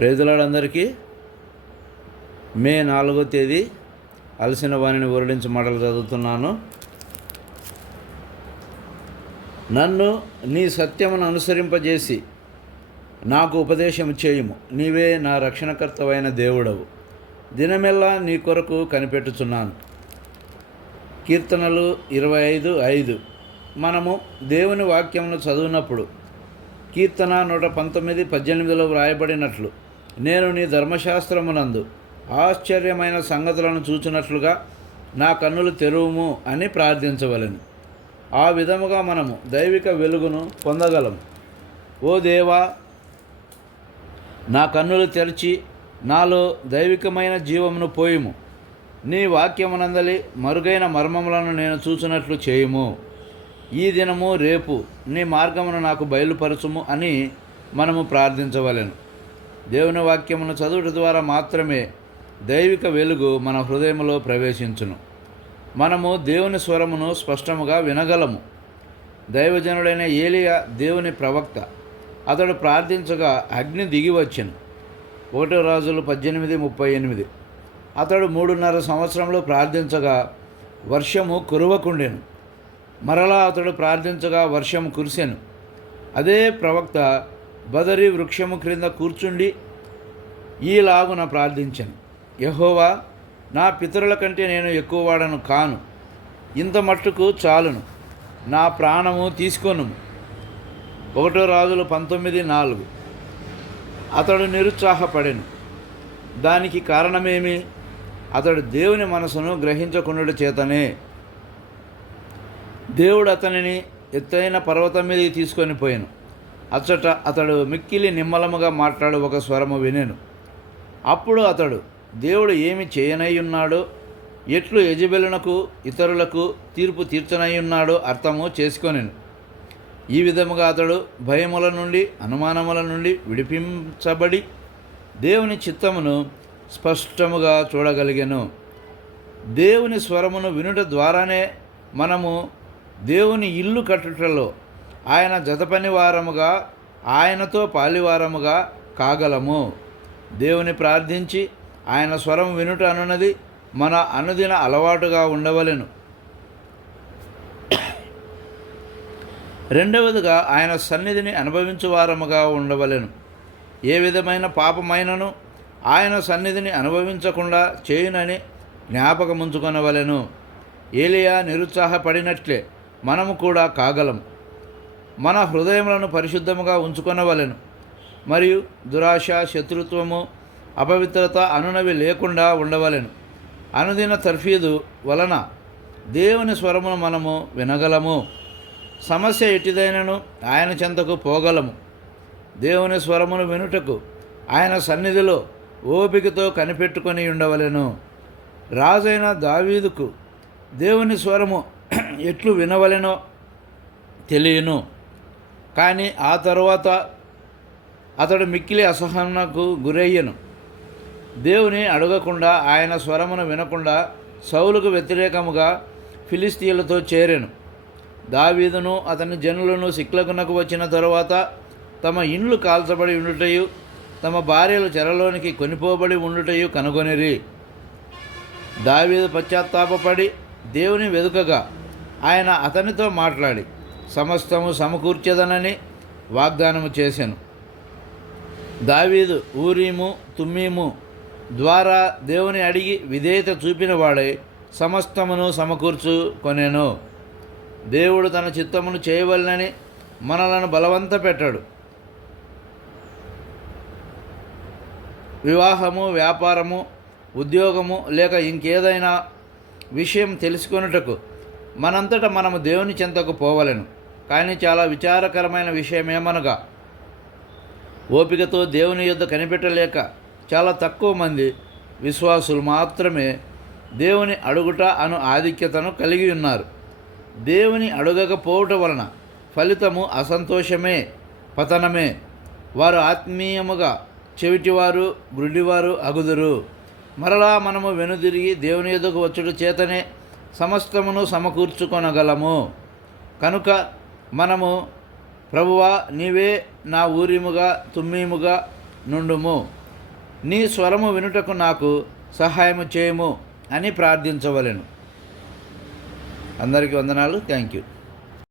ప్రేజలాడందరికీ మే నాలుగో తేదీ అలసిన వాణిని ఊరడించి మాటలు చదువుతున్నాను. నన్ను నీ సత్యమును అనుసరింపజేసి నాకు ఉపదేశం చేయుము. నీవే నా రక్షణకర్తవైన దేవుడవు. దినమెల్లా నీ కొరకు కనిపెట్టుచున్నాను. కీర్తనలు ఇరవై ఐదు ఐదు. మనము దేవుని వాక్యమును చదివినప్పుడు కీర్తన నూట పంతొమ్మిది పద్దెనిమిదిలో వ్రాయబడినట్లు నేను నీ ధర్మశాస్త్రమునందు ఆశ్చర్యమైన సంగతులను చూచినట్లుగా నా కన్నులు తెరువుము అని ప్రార్థించవలెను. ఆ విధముగా మనము దైవిక వెలుగును పొందగలము. ఓ దేవా నా కన్నులు తెరిచి నాలో దైవికమైన జీవమును పోయుము. నీ వాక్యమునందలి మరుగైన మర్మములను నేను చూచినట్లు చేయుము. ఈ దినము రేపు నీ మార్గమును నాకు బయలుపరచుము అని మనము ప్రార్థించవలెను. దేవుని వాక్యమును చదువుట ద్వారా మాత్రమే దైవిక వెలుగు మన హృదయములో ప్రవేశించును. మనము దేవుని స్వరమును స్పష్టముగా వినగలము. దైవజనుడైన ఏలియా దేవుని ప్రవక్త. అతడు ప్రార్థించగా అగ్ని దిగివచ్చెను ఒకటో రాజులు పద్దెనిమిది ముప్పై ఎనిమిది. అతడు మూడున్నర సంవత్సరంలో ప్రార్థించగా వర్షము కురవకుండెను. మరలా అతడు ప్రార్థించగా వర్షం కురిసెను. అదే ప్రవక్త బదరి వృక్షము క్రింద కూర్చుండి ఈలాగున ప్రార్థించాను. యహోవా నా పితరుల కంటే నేను ఎక్కువ వాడను కాను ఇంత మట్టుకు చాలును. నా ప్రాణము తీసుకొను ఒకటో రాజులు పంతొమ్మిది నాలుగు. అతడు నిరుత్సాహపడెను. దానికి కారణమేమి? అతడు దేవుని మనసును గ్రహించకుండా చేతనే. దేవుడు అతనిని ఎత్తైన పర్వతం మీదకి తీసుకొని పోయాను. అచ్చట అతడు మిక్కిలి నిమ్మలముగా మాట్లాడు ఒక స్వరము వినెను. అప్పుడు అతడు దేవుడు ఏమి చేయనయ్యున్నాడో ఎట్లు యజబెలునకు ఇతరులకు తీర్పు తీర్చనయ్యున్నాడో అర్థము చేసుకొనెను. ఈ విధముగా అతడు భయముల నుండి అనుమానముల నుండి విడిపించబడి దేవుని చిత్తమును స్పష్టముగా చూడగలిగాను. దేవుని స్వరమును వినుట ద్వారానే మనము దేవుని ఇల్లు కట్టుటలో ఆయన జతపని వారముగా ఆయనతో పాలివారముగా కాగలము. దేవుని ప్రార్థించి ఆయన స్వరం వినుట అనున్నది మన అనుదిన అలవాటుగా ఉండవలెను. రెండవదిగా ఆయన సన్నిధిని అనుభవించువారముగా ఉండవలెను. ఏ విధమైన పాపమైనను ఆయన సన్నిధిని అనుభవించకుండా చేయునని జ్ఞాపకముంచుకొనవలెను. ఏలియా నిరుత్సాహపడినట్లే మనము కూడా కాగలము. మన హృదయములను పరిశుద్ధముగా ఉంచుకొనవలెను. మరియు దురాశ శత్రుత్వము అపవిత్రత అనునవి లేకుండా ఉండవలెను. అనుదిన తర్ఫీదు వలన దేవుని స్వరమును మనము వినగలము. సమస్య ఎట్టిదైనను ఆయన చెంతకు పోగలము. దేవుని స్వరమును వినుటకు ఆయన సన్నిధిలో ఓపికతో కనిపెట్టుకొని ఉండవలెను. రాజైన దావీదుకు దేవుని స్వరము ఎట్లు వినవలెనో తెలియను. కానీ ఆ తరువాత అతడు మిక్కిలి అసహనకు గురయ్యను. దేవుని అడగకుండా ఆయన స్వరమును వినకుండా సౌలుకు వ్యతిరేకముగా ఫిలిస్తీన్లతో చేరెను. దావీదును అతని జనులను సిక్లకునకు వచ్చిన తరువాత తమ ఇండ్లు కాల్చబడి ఉండుటయు తమ భార్యలు చెరలోనికి కొనిపోబడి ఉండుటయు కనుగొనిరి. దావీదు పశ్చాత్తాపపడి దేవుని వెదుకగా ఆయన అతనితో మాట్లాడి సమస్తము సమకూర్చదనని వాగ్దానము చేశాను దావీదు ఊరీము తుమ్మీము ద్వారా దేవుని అడిగి విధేయత చూపిన వాడై సమస్తమును సమకూర్చుకొనేను దేవుడు తన చిత్తమును చేయవలనని మనలను బలవంత పెట్టాడు. వివాహము వ్యాపారము ఉద్యోగము లేక ఇంకేదైనా విషయం తెలుసుకొనుటకు మనంతట మనము దేవుని చెంతకు పోవలను. కానీ చాలా విచారకరమైన విషయం ఏమనగా ఓపికతో దేవుని యొద్ద కనిపెట్టలేక చాలా తక్కువ మంది విశ్వాసులు మాత్రమే దేవుని అడుగుట అను ఆధిక్యతను కలిగి ఉన్నారు. దేవుని అడుగకపోవటం వలన ఫలితము అసంతోషమే పతనమే. వారు ఆత్మీయముగా చెవిటివారు గుడ్డివారు అగుదురు. మరలా మనము వెనుదిరిగి దేవుని ఎదుగు వచ్చుట చేతనే సమస్తమును సమకూర్చుకొనగలము. కనుక మనము ప్రభువా నీవే నా ఊరిముగా తుమ్మీముగా నుండుము. నీ స్వరము వినుటకు నాకు సహాయము చేయము అని ప్రార్థించవలెను. అందరికీ వందనాలు. Thank you.